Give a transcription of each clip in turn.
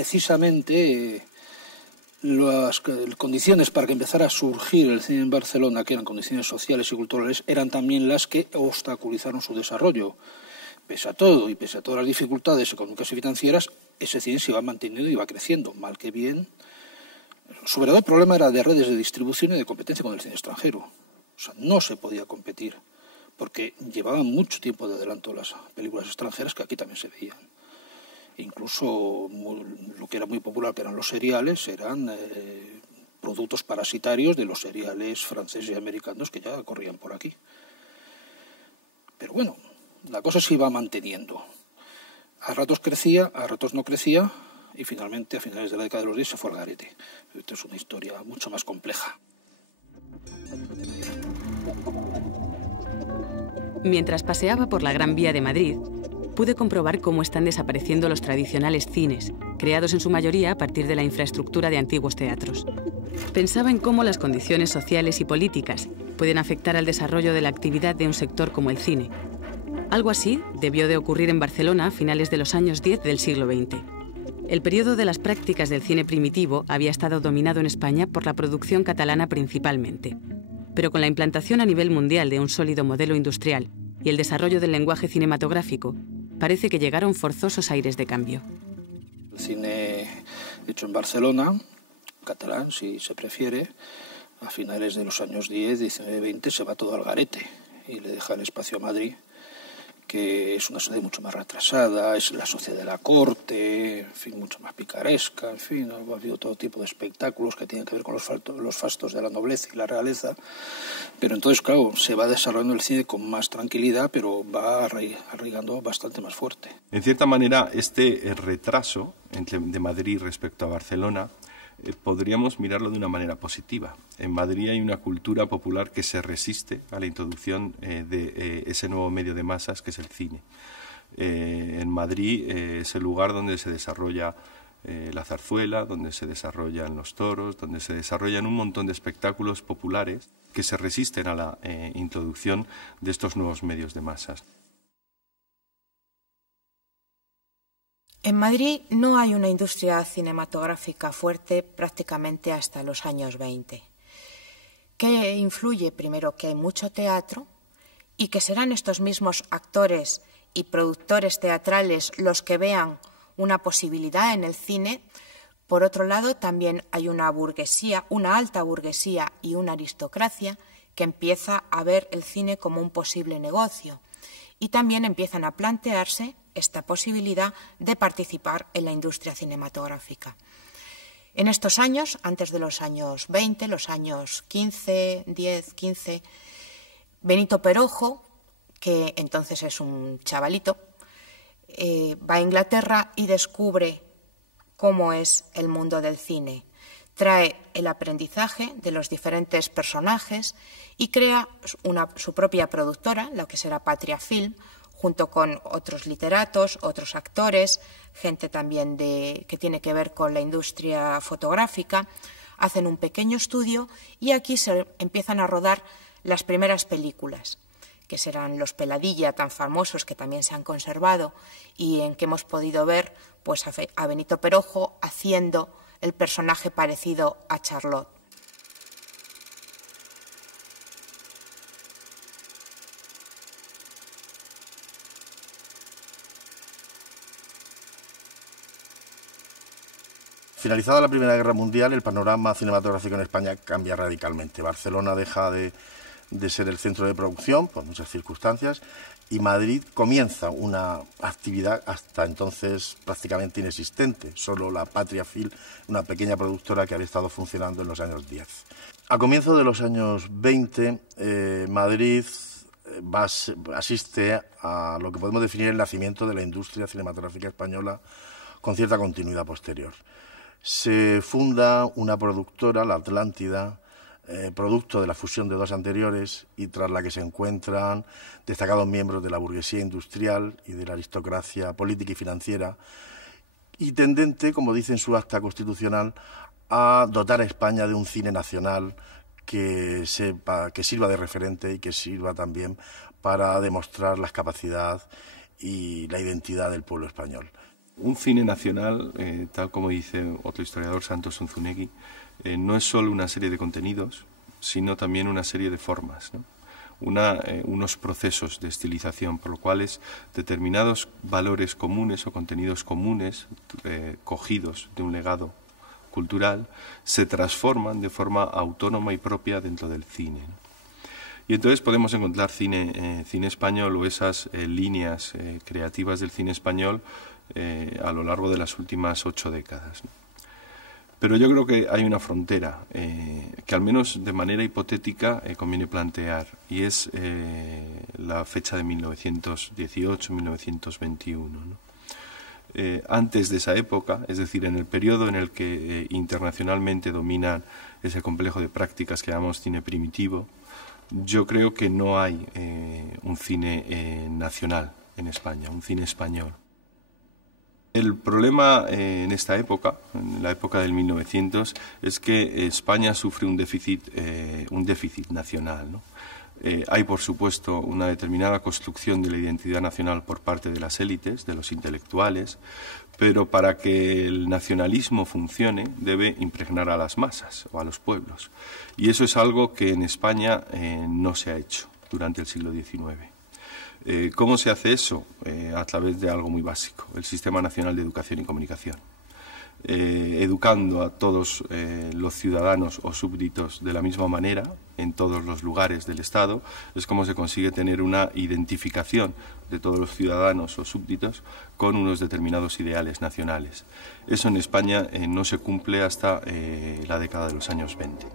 precisamente las condiciones para que empezara a surgir el cine en Barcelona, que eran condiciones sociales y culturales, eran también las que obstaculizaron su desarrollo. Pese a todo y pese a todas las dificultades económicas y financieras, ese cine se iba manteniendo y iba creciendo, mal que bien. Su verdadero problema era de redes de distribución y de competencia con el cine extranjero. O sea, no se podía competir, porque llevaban mucho tiempo de adelanto las películas extranjeras que aquí también se veían. Incluso lo que era muy popular, que eran los seriales, eran productos parasitarios de los seriales franceses y americanos que ya corrían por aquí. Pero bueno, la cosa se iba manteniendo. A ratos crecía, a ratos no crecía, y finalmente, a finales de la década de los 10, se fue al garete. Esta es una historia mucho más compleja. Mientras paseaba por la Gran Vía de Madrid, pude comprobar cómo están desapareciendo los tradicionales cines, creados en su mayoría a partir de la infraestructura de antiguos teatros. Pensaba en cómo las condiciones sociales y políticas pueden afectar al desarrollo de la actividad de un sector como el cine. Algo así debió de ocurrir en Barcelona a finales de los años 10 del siglo XX. El periodo de las prácticas del cine primitivo había estado dominado en España por la producción catalana principalmente. Pero con la implantación a nivel mundial de un sólido modelo industrial y el desarrollo del lenguaje cinematográfico, parece que llegaron forzosos aires de cambio. El cine hecho en Barcelona, catalán si se prefiere, a finales de los años 10, 19, 20 se va todo al garete y le deja el espacio a Madrid, que es una sociedad mucho más retrasada, es la sociedad de la corte, en fin, mucho más picaresca, en fin, ha habido todo tipo de espectáculos que tienen que ver con los fastos de la nobleza y la realeza, pero entonces, claro, se va desarrollando el cine con más tranquilidad, pero va arraigando bastante más fuerte. En cierta manera, este retraso de Madrid respecto a Barcelona podríamos mirarlo de una manera positiva. En Madrid hay una cultura popular que se resiste a la introducción de ese nuevo medio de masas que es el cine. En Madrid es el lugar donde se desarrolla la zarzuela, donde se desarrollan los toros, donde se desarrollan un montón de espectáculos populares que se resisten a la introducción de estos nuevos medios de masas. En Madrid no hay una industria cinematográfica fuerte prácticamente hasta los años 20. ¿Qué influye? Primero, que hay mucho teatro y que serán estos mismos actores y productores teatrales los que vean una posibilidad en el cine. Por otro lado, también hay una burguesía, una alta burguesía y una aristocracia que empieza a ver el cine como un posible negocio y también empiezan a plantearse esta posibilidad de participar en la industria cinematográfica. En estos años, antes de los años 20, los años 15, Benito Perojo, que entonces es un chavalito, va a Inglaterra y descubre cómo es el mundo del cine. Trae el aprendizaje de los diferentes personajes y crea su propia productora, lo que será Patria Film, junto con otros literatos, otros actores, gente también que tiene que ver con la industria fotográfica. Hacen un pequeño estudio y aquí se empiezan a rodar las primeras películas, que serán Los Peladilla, tan famosos, que también se han conservado y en que hemos podido ver pues, a Benito Perojo haciendo el personaje parecido a Charlotte. Finalizada la Primera Guerra Mundial, el panorama cinematográfico en España cambia radicalmente. Barcelona deja de ser el centro de producción por muchas circunstancias y Madrid comienza una actividad hasta entonces prácticamente inexistente, solo la Patria Film, una pequeña productora que había estado funcionando en los años 10. A comienzos de los años 20, Madrid asiste a lo que podemos definir el nacimiento de la industria cinematográfica española con cierta continuidad posterior. Se funda una productora, la Atlántida, producto de la fusión de dos anteriores y tras la que se encuentran destacados miembros de la burguesía industrial y de la aristocracia política y financiera, y tendente, como dice en su acta constitucional, a dotar a España de un cine nacional que sirva de referente y que sirva también para demostrar la capacidad y la identidad del pueblo español. Un cine nacional, tal como dice otro historiador, Santos Unzunegui, no es solo una serie de contenidos, sino también una serie de formas, ¿no? Unos procesos de estilización, por lo cual determinados valores comunes o contenidos comunes, cogidos de un legado cultural, se transforman de forma autónoma y propia dentro del cine, ¿no? Y entonces podemos encontrar cine español o esas líneas creativas del cine español a lo largo de las últimas 8 décadas, ¿no? Pero yo creo que hay una frontera que al menos de manera hipotética conviene plantear, y es la fecha de 1918-1921, ¿no? Antes de esa época, es decir, en el periodo en el que internacionalmente dominan ese complejo de prácticas que llamamos cine primitivo, yo creo que no hay un cine nacional en España, un cine español. El problema en esta época, en la época del 1900, es que España sufre un déficit nacional, ¿no? Hay, por supuesto, una determinada construcción de la identidad nacional por parte de las élites, de los intelectuales, pero para que el nacionalismo funcione debe impregnar a las masas o a los pueblos. Y eso es algo que en España no se ha hecho durante el siglo XIX. ¿Cómo se hace eso? A través de algo muy básico, el Sistema Nacional de Educación y Comunicación. Educando a todos los ciudadanos o súbditos de la misma manera en todos los lugares del Estado, es como se consigue tener una identificación de todos los ciudadanos o súbditos con unos determinados ideales nacionales. Eso en España no se cumple hasta la década de los años 20.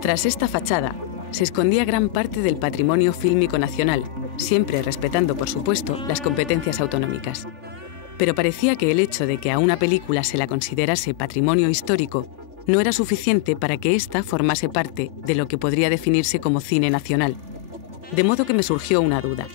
Tras esta fachada, se escondía gran parte del patrimonio fílmico nacional, siempre respetando, por supuesto, las competencias autonómicas. Pero parecía que el hecho de que a una película se la considerase patrimonio histórico no era suficiente para que ésta formase parte de lo que podría definirse como cine nacional. De modo que me surgió una duda.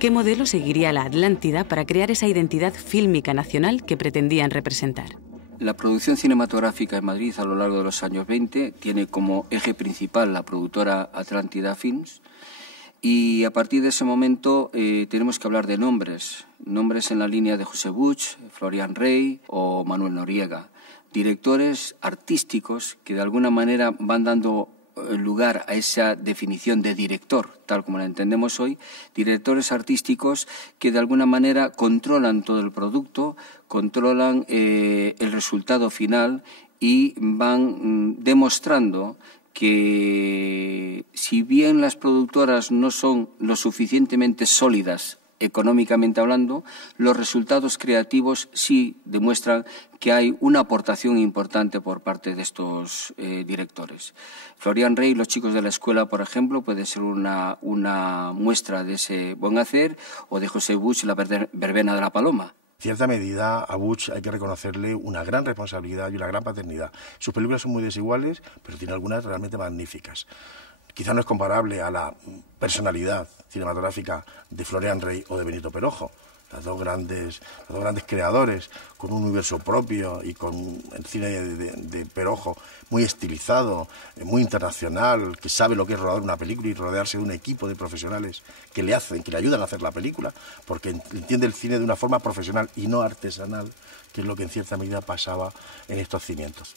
¿Qué modelo seguiría la Atlántida para crear esa identidad fílmica nacional que pretendían representar? La producción cinematográfica en Madrid a lo largo de los años 20 tiene como eje principal la productora Atlántida Films, y a partir de ese momento tenemos que hablar de nombres en la línea de José Buch, Florian Rey o Manuel Noriega, directores artísticos que de alguna manera van dando lugar a esa definición de director, tal como la entendemos hoy, directores artísticos que de alguna manera controlan todo el producto, controlan el resultado final y van demostrando que si bien las productoras no son lo suficientemente sólidas económicamente hablando, los resultados creativos sí demuestran que hay una aportación importante por parte de estos directores. Florian Rey, Los chicos de la escuela, por ejemplo, puede ser una muestra de ese buen hacer, o de José Buch, La verbena de la paloma. En cierta medida, a Buch hay que reconocerle una gran responsabilidad y una gran paternidad. Sus películas son muy desiguales, pero tiene algunas realmente magníficas. Quizá no es comparable a la personalidad cinematográfica de Florian Rey o de Benito Perojo, los dos grandes creadores, con un universo propio y con el cine de Perojo muy estilizado, muy internacional, que sabe lo que es rodar una película y rodearse de un equipo de profesionales que le ayudan a hacer la película, porque entiende el cine de una forma profesional y no artesanal, que es lo que en cierta medida pasaba en estos cimientos.